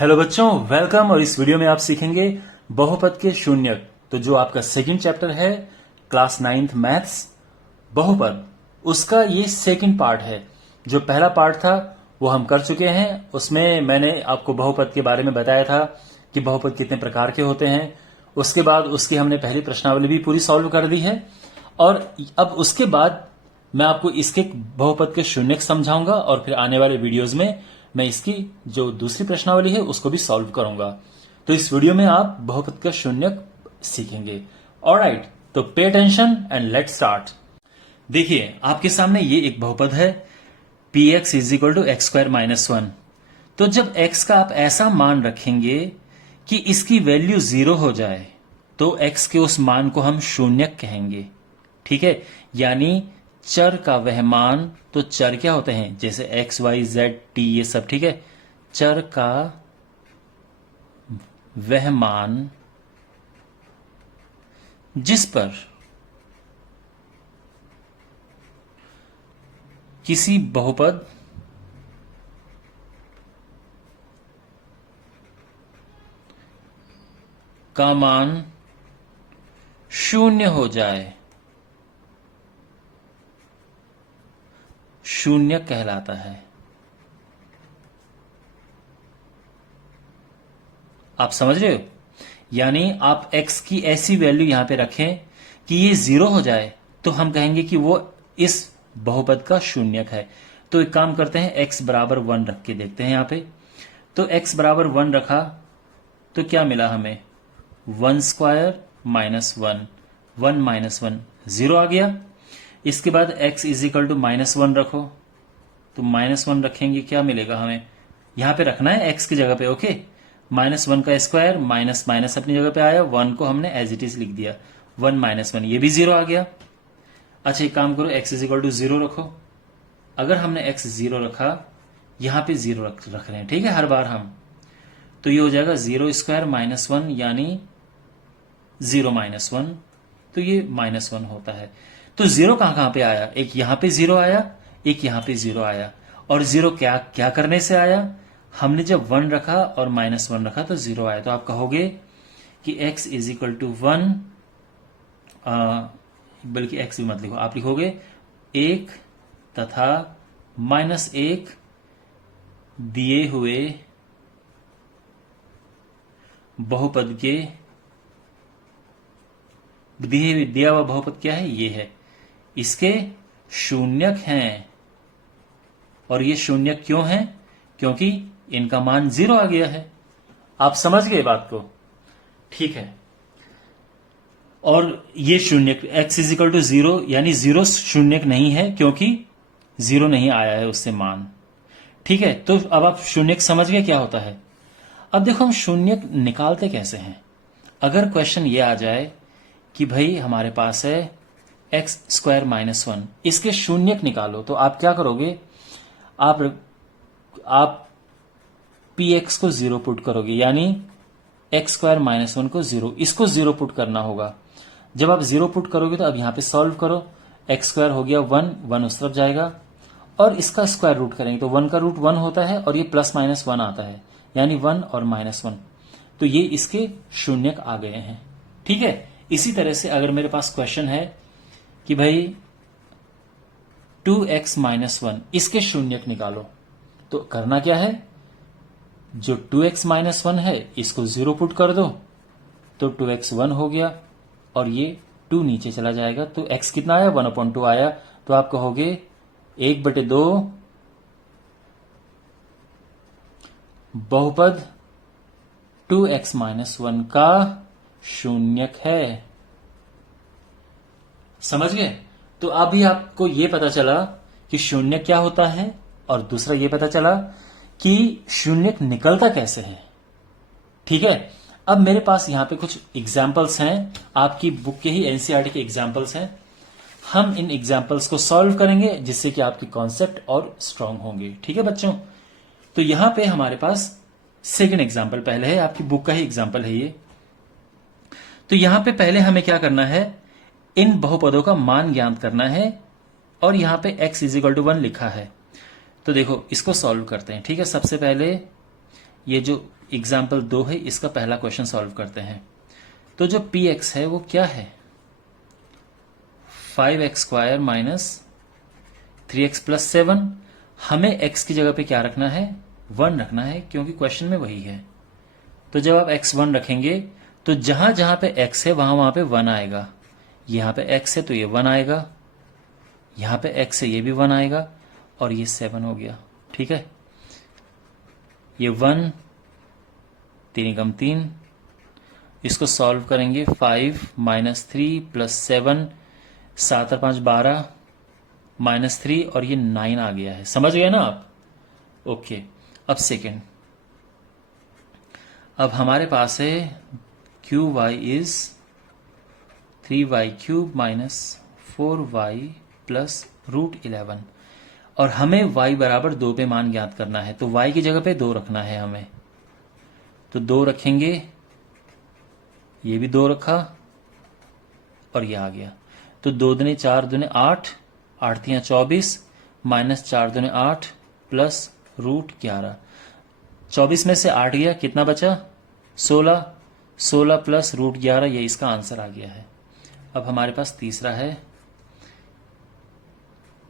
Hello बच्चों, welcome. और इस वीडियो में आप सीखेंगे बहुपद के शून्यक। तो जो आपका सेकंड चैप्टर है क्लास 9th मैथ्स बहुपद, उसका ये सेकंड पार्ट है। जो पहला पार्ट था वो हम कर चुके हैं। उसमें मैंने आपको बहुपद के बारे में बताया था कि बहुपद कितने प्रकार के होते हैं। उसके बाद उसकी हमने पहली प्रश्नावली भी पूरी सॉल्व कर दी है। और अब उसके बाद मैं आपको इसके बहुपद के शून्यक समझाऊंगा और फिर आने वाले वीडियोस में मैं इसकी जो दूसरी प्रश्नावली है उसको भी सॉल्व करूंगा। तो इस वीडियो में आप बहुपद का शून्यक सीखेंगे। ऑलराइट, तो pay attention and let's start. देखिए, आपके सामने ये एक बहुपद है px is equal to x square minus 1। तो जब x का आप ऐसा मान रखेंगे कि इसकी वैल्यू 0 हो जाए तो x के उस मान को हम शून्यक कहेंगे। ठीक है, यानी चर का वह मान, तो चर क्या होते हैं जैसे x, y, z, t ये सब। ठीक है, चर का वह मान जिस पर किसी बहुपद का मान शून्य हो जाए, शून्य कहलाता है। आप समझ रहे हो? यानी आप x की ऐसी वैल्यू यहां पे रखें कि ये 0 हो जाए तो हम कहेंगे कि वो इस बहुपद का शून्यक है। तो एक काम करते हैं, x बराबर 1 रख के देखते हैं यहां पे। तो x बराबर 1 रखा तो क्या मिला हमें? 1 स्क्वायर माइनस 1, 1 माइनस 1 0 आ गया। इसके बाद x is equal to minus 1 रखो, तो माइनस 1 रखेंगे, क्या मिलेगा हमें? यहां पे रखना है x की जगह पे। ओके, माइनस 1 का स्क्वायर, माइनस माइनस अपनी जगह पे आया, 1 को हमने एज इट इज लिख दिया, 1 माइनस 1, ये भी 0 आ गया। अच्छा, एक काम करो, x इज इक्वल टू 0 रखो। अगर हमने x 0 रखा, यहां पे 0 रख रहे हैं, ठीक है, हर बार हम, तो ये हो जाएगा 0 स्क्वायर माइनस 1 यानी 0 माइनस 1, तो ये माइनस 1 होता है। तो 0 कहां पे आया? एक यहां पे 0 आया, एक यहां पे 0 आया। और 0 क्या क्या करने से आया? हमने जब 1 रखा और माइनस 1 रखा तो 0 आया। तो आप कहोगे कि x इज इक्वल टू 1, बल्कि x भी मत लिखो, आप लिखोगे 1 तथा माइनस 1 दिए हुए बहुपद के, दिया हुआ बहुपद क्या है? ये है, इसके शून्यक हैं। और ये शून्यक क्यों है? क्योंकि इनका मान 0 आ गया है। आप समझ गए बात को? ठीक है। और ये शून्यक x इज इक्वल टू 0 यानी 0 शून्यक नहीं है क्योंकि 0 नहीं आया है उससे मान। ठीक है, तो अब आप शून्यक समझ गए क्या होता है। अब देखो हम शून्यक निकालते कैसे हैं। अगर क्वेश्चन ये आ जाए कि भाई हमारे पास है एक्स स्क्वायर माइनस 1, इसके शून्यक निकालो, तो आप क्या करोगे? आप पी एक्स को 0 पुट करोगे, यानी एक्स स्क्वायर माइनस 1 को 0, इसको 0 पुट करना होगा। जब आप 0 पुट करोगे तो अब यहां पे सॉल्व करो, एक्स स्क्वायर हो गया 1, 1 उस तरफ जाएगा, और इसका स्क्वायर रूट करेंगे तो 1 का रूट 1 होता है, और ये प्लस माइनस 1 आता है, यानी 1 और माइनस 1, तो ये इसके शून्यक आ गए हैं। ठीक है, इसी तरह से अगर मेरे पास क्वेश्चन है कि भाई 2x माइनस 1, इसके शून्यक निकालो, तो करना क्या है? जो 2x माइनस 1 है इसको 0 पुट कर दो, तो 2x 1 हो गया, और ये 2 नीचे चला जाएगा, तो x कितना आया? 1/2 आया। तो आप कहोगे 1/2 बहुपद 2x माइनस 1 का शून्यक है। समझ गए? तो अभी आपको यह पता चला कि शून्यक क्या होता है, और दूसरा यह पता चला कि शून्यक निकलता कैसे है। ठीक है, अब मेरे पास यहां पे कुछ एग्जाम्पल्स हैं, आपकी बुक के ही एनसीईआरटी के एग्जाम्पल्स हैं। हम इन एग्जाम्पल्स को सॉल्व करेंगे जिससे कि आपके कॉन्सेप्ट और स्ट्रांग होंगे। ठीक है बच्चों, तो यहां पे हमारे पास सेकंड एग्जाम्पल पहले है, आपकी बुक का ही एग्जाम्पल है ये। तो यहां पे पहले हमें क्या करना है? इन बहुपदों का मान ज्ञात करना है, और यहां पे x इज इक्वल टू 1 लिखा है। तो देखो इसको सॉल्व करते हैं। ठीक है, सबसे पहले ये जो एग्जाम्पल 2 है, इसका पहला क्वेश्चन सॉल्व करते हैं। तो जो पी एक्स है वो क्या है, 5x² माइनस 3x प्लस 7। हमें x की जगह पे क्या रखना है, 1 रखना है, क्योंकि क्वेश्चन में वही है। तो जब आप x1 रखेंगे तो जहां जहां पे x है वहां वहां पे 1 आएगा। यहां पे x है तो ये 1 आएगा, यहां पे x है ये भी 1 आएगा, और ये 7 हो गया। ठीक है, ये 1 3 कम 3, इसको सॉल्व करेंगे 5 माइनस 3 प्लस 7, 7 और 5 12 माइनस 3, और ये 9 आ गया है। समझ गए ना आप? ओके। अब सेकेंड, अब हमारे पास है q y is 3y³ minus 4y plus √11, और हमें y बराबर 2 पे मान ज्ञात करना है। तो y की जगह पे 2 रखना है हमें, तो 2 रखेंगे, ये भी 2 रखा, और ये आ गया। तो 2 दूने 4 दूने 8, 8 3 24 माइनस 4 दूने 8 प्लस √11। 24 में से 8 गया, कितना बचा, 16, 16 प्लस √11, ये इसका आंसर आ गया है। अब हमारे पास तीसरा है,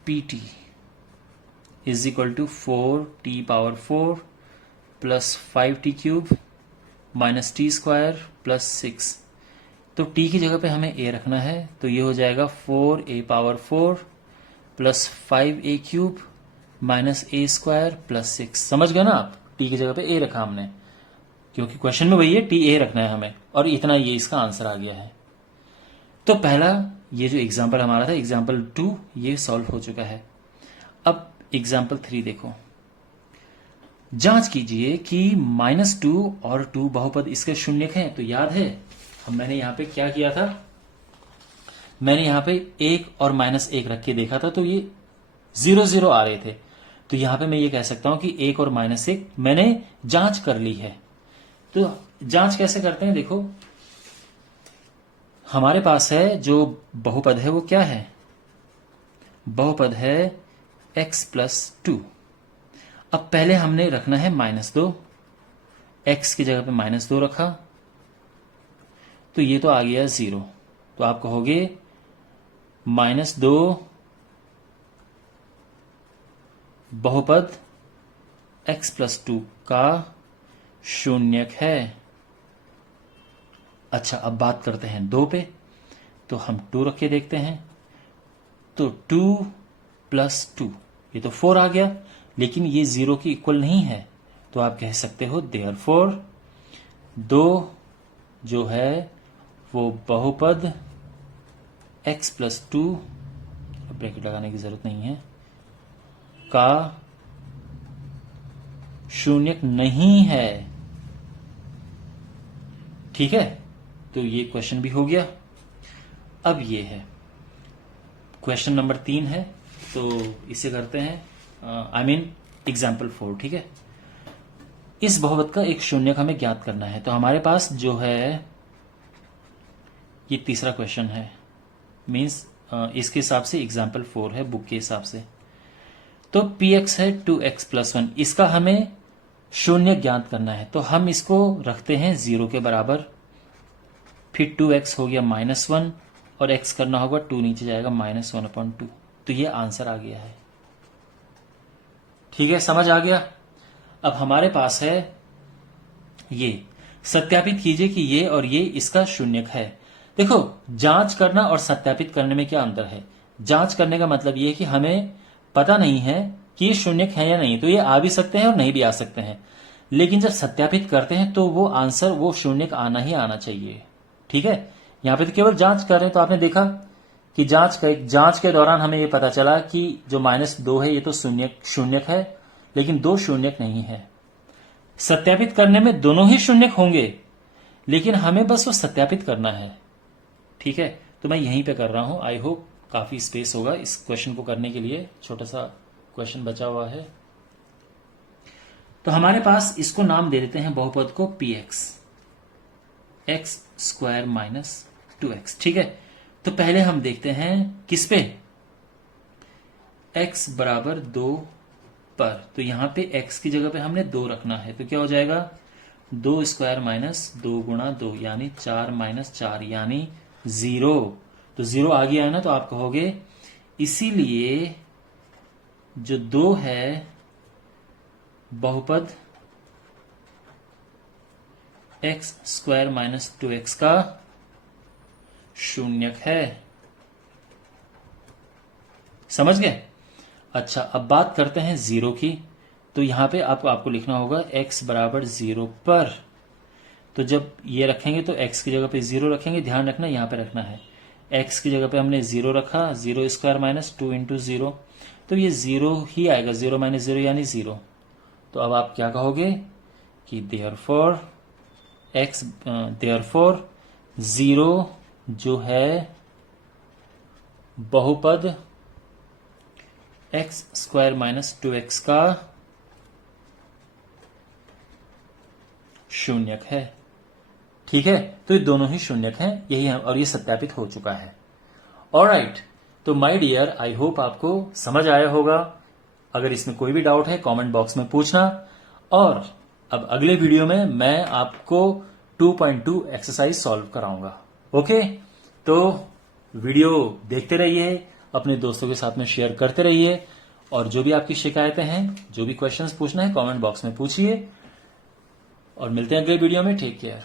PT is equal to 4t⁴ plus 5t³ minus t² plus 6। तो t की जगह पे हमें a रखना है, तो ये हो जाएगा 4a⁴ plus 5a³ minus a² plus 6। समझ गए ना आप? t की जगह पे a रखा हमने, क्योंकि क्वेश्चन में वही है, टी ए रखना है हमें, और इतना ये इसका आंसर आ गया है। तो पहला ये जो एग्जाम्पल हमारा था, एग्जाम्पल 2, ये सॉल्व हो चुका है। अब एग्जाम्पल 3 देखो, जांच कीजिए कि -2 और 2 बहुपद इसके शून्यक हैं। तो याद है मैंने यहां पे क्या किया था, मैंने यहां पे 1 और -1 रख के देखा था, तो ये 0 0 आ रहे थे। तो यहां पे मैं ये कह सकता हूं कि 1 और -1 मैंने जांच कर ली है। तो जांच कैसे करते हैं, देखो हमारे पास है जो बहुपद है वो क्या है, बहुपद है x प्लस 2। अब पहले हमने रखना है -2, x की जगह पे -2 रखा, तो ये तो आ गया 0। तो आप कहोगे -2 बहुपद x प्लस 2 का शून्यक है। अच्छा, अब बात करते हैं 2 पे, तो हम 2 रख के देखते हैं। तो 2 प्लस 2, ये तो 4 आ गया, लेकिन ये 0 के इक्वल नहीं है। तो आप कह सकते हो देयरफॉर 2 जो है वो बहुपद x प्लस 2, ब्रैकेट लगाने की जरूरत नहीं है, का शून्यक नहीं है। ठीक है, तो ये क्वेश्चन भी हो गया। अब ये है क्वेश्चन नंबर 3 है, तो इसे करते हैं, आई मीन एग्जाम्पल 4। ठीक है, इस बहुपद का एक शून्यक हमें ज्ञात करना है। तो हमारे पास जो है ये तीसरा क्वेश्चन है, मीन्स इसके हिसाब से एग्जाम्पल 4 है बुक के हिसाब से। तो px है 2x प्लस 1, इसका हमें शून्य ज्ञात करना है। तो हम इसको रखते हैं 0 के बराबर, फिर 2x हो गया -1, और x करना होगा 2 नीचे जाएगा -1/2। तो ये आंसर आ गया है। ठीक है, समझ आ गया। अब हमारे पास है ये, सत्यापित कीजिए कि ये और ये इसका शून्यक है। देखो, जांच करना और सत्यापित करने में क्या अंतर है। जांच करने का मतलब ये है कि हमें पता नहीं है कि ये शून्यक है या नहीं, तो ये आ भी सकते हैं और नहीं भी आ सकते हैं। लेकिन जब सत्यापित करते हैं तो वो आंसर, वो शून्यक आना ही आना चाहिए। ठीक है, यहां पे तो केवल जांच कर रहे हैं। तो आपने देखा कि जांच के दौरान हमें ये पता चला कि जो -2 है ये तो शून्यक है, लेकिन 2 शून्यक नहीं है। सत्यापित करने में दोनों ही शून्यक होंगे, लेकिन हमें बस वो सत्यापित करना है। ठीक है, तो मैं यहीं पे कर रहा हूं। आई होप काफी स्पेस होगा इस क्वेश्चन को करने के लिए। छोटा सा क्वेश्चन बचा हुआ है। तो हमारे पास इसको नाम दे देते हैं बहुपद को px, x² माइनस 2x। ठीक है, तो पहले हम देखते हैं किस पे, x बराबर 2 पर। तो यहां पे x की जगह पे हमने 2 रखना है, तो क्या हो जाएगा 2 स्क्वायर माइनस 2 गुणा 2 यानी 4 माइनस 4 यानी 0। तो 0 आ गया है ना, तो आप कहोगे इसीलिए जो 2 है बहुपद एक्स स्क्वायर माइनस 2x का शून्यक है। समझ गए? अच्छा, अब बात करते हैं 0 की। तो यहां पे आपको लिखना होगा x बराबर 0 पर। तो जब ये रखेंगे तो x की जगह पे 0 रखेंगे, ध्यान रखना यहां पे रखना है। x की जगह पे हमने 0 रखा, 0 स्क्वायर माइनस 2 इंटू 0, तो ये 0 ही आएगा, 0 माइनस 0 यानी 0। तो अब आप क्या कहोगे कि देयरफॉर 0 जो है बहुपद एक्स स्क्वायर माइनस 2x का शून्यक है। ठीक है, तो ये दोनों ही शून्यक हैं, यही हम, और ये सत्यापित हो चुका है। ऑलराइट, तो माय डियर, आई होप आपको समझ आया होगा। अगर इसमें कोई भी डाउट है कमेंट बॉक्स में पूछना। और अब अगले वीडियो में मैं आपको 2.2 एक्सरसाइज सॉल्व कराऊंगा। ओके, तो वीडियो देखते रहिए, अपने दोस्तों के साथ में शेयर करते रहिए, और जो भी आपकी शिकायतें हैं, जो भी क्वेश्चंस पूछना है कमेंट बॉक्स में पूछिए, और मिलते हैं अगले वीडियो में। Take care.